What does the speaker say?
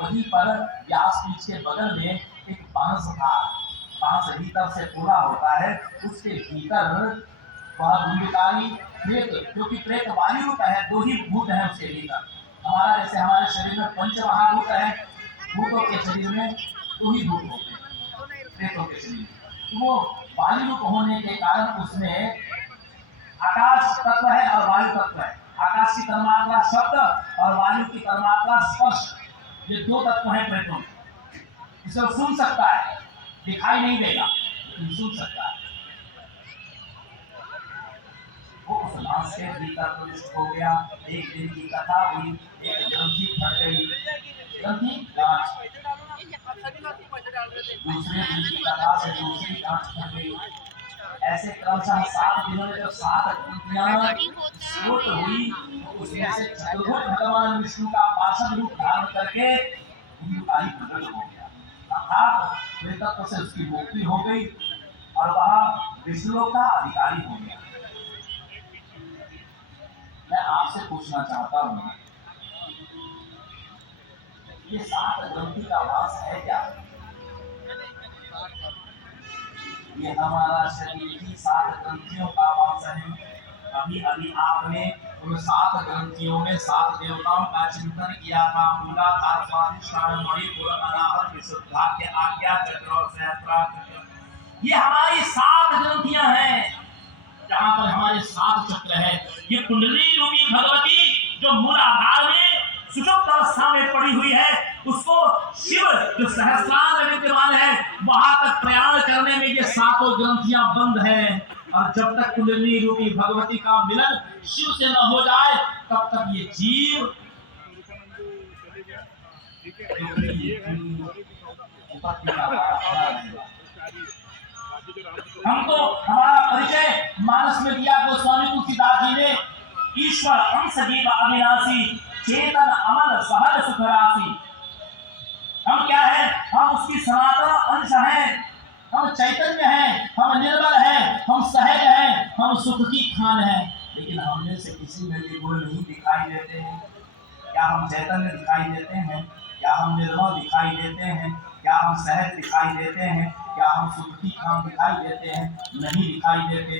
वहीं पर व्यासपीठ के बगल में एक बांस था। बांस भीतर से पूरा होता है, उसके भीतर वह धुंधकारी प्रेत, क्योंकि प्रेत वायु रूप है, दो ही भूत है उसके भीतर। हमारा जैसे हमारे शरीर में पंच महाभूत है, भूतों के शरीर में दो ही भूत होते हैं प्रेतों के शरीर में। तो वो वायु रूप होने के कारण उसमें आकाश तत्व है और वायु तत्व है। आकाश की तन्मात्रा शब्द और वायु की तन्मात्रा स्पर्श, ये दो तत्व हैं प्रेतों में। इसे वो सुन सकता है, दिखाई नहीं देगा लेकिन सुन सकता है। वो उस लाश के भीतर प्रविष्ट हो गया। एक दिन की कथा हुई, एक ग्रंथि फट गई, ग्रंथि गांठ, दूसरे दिन की कथा से दूसरी गांठ फट गई। ऐसे क्रमशः 7 दिनों में जब 7 ग्रंथियां स्फुट हुई, उसमें से चतुर्भुज भगवान विष्णु का पार्षद रूप धारण करके धुंधकारी प्रकट हो गया। अर्थात प्रेतत्व से उसकी मुक्ति हो गई और वह विष्णु का अधिकारी हो गया। मैं आपसे पूछना चाहता हूँ, ये 7 ग्रंथि का वास है क्या? ये हमारा शरीर ही 7 ग्रंथियों का वास है। अभी अभी आपने उन 7 ग्रंथियों में 7 देवताओं का चिंतन किया था। मूलाधार, स्वादिष्ठान, मणिपुर, अनाहत, विशुद्धाद्य, आज्ञा चक्र और सहस्त्रार। ये हमारी 7 ग्रंथियां हैं, जहां पर हमारे 7 चक्र है। ये कुंडली रूपी भगवती जो मूलाधार में सुषुप्त अवस्था में पड़ी हुई है, उसको शिव जो सहस्त्रार में विद्यमान है, वहां तक प्रयाण करने में ये 7 ग्रंथियां बंद हैं। और जब तक कुंडली रूपी भगवती का मिलन शिव से न हो जाए, तब तक ये जीव हमको हमारा परिचय मानस में दिया गोस्वामी तुलसीदास जी ने। ईश्वर अंश जीव अविनाशी, चेतन अमल सहज सुख राशि। हम क्या है? हम उसकी सनातन अंश हैं, हम चैतन्य हैं, हम निर्मल हैं, हम सहज हैं, हम सुख की खान हैं। लेकिन हमने से किसी में भी गुण नहीं दिखाई देते हैं। क्या हम चैतन्य दिखाई देते हैं? क्या हम निर्मल दिखाई देते हैं? क्या हम सहज दिखाई देते हैं? क्या हम सुख की खान दिखाई देते हैं? नहीं दिखाई देते।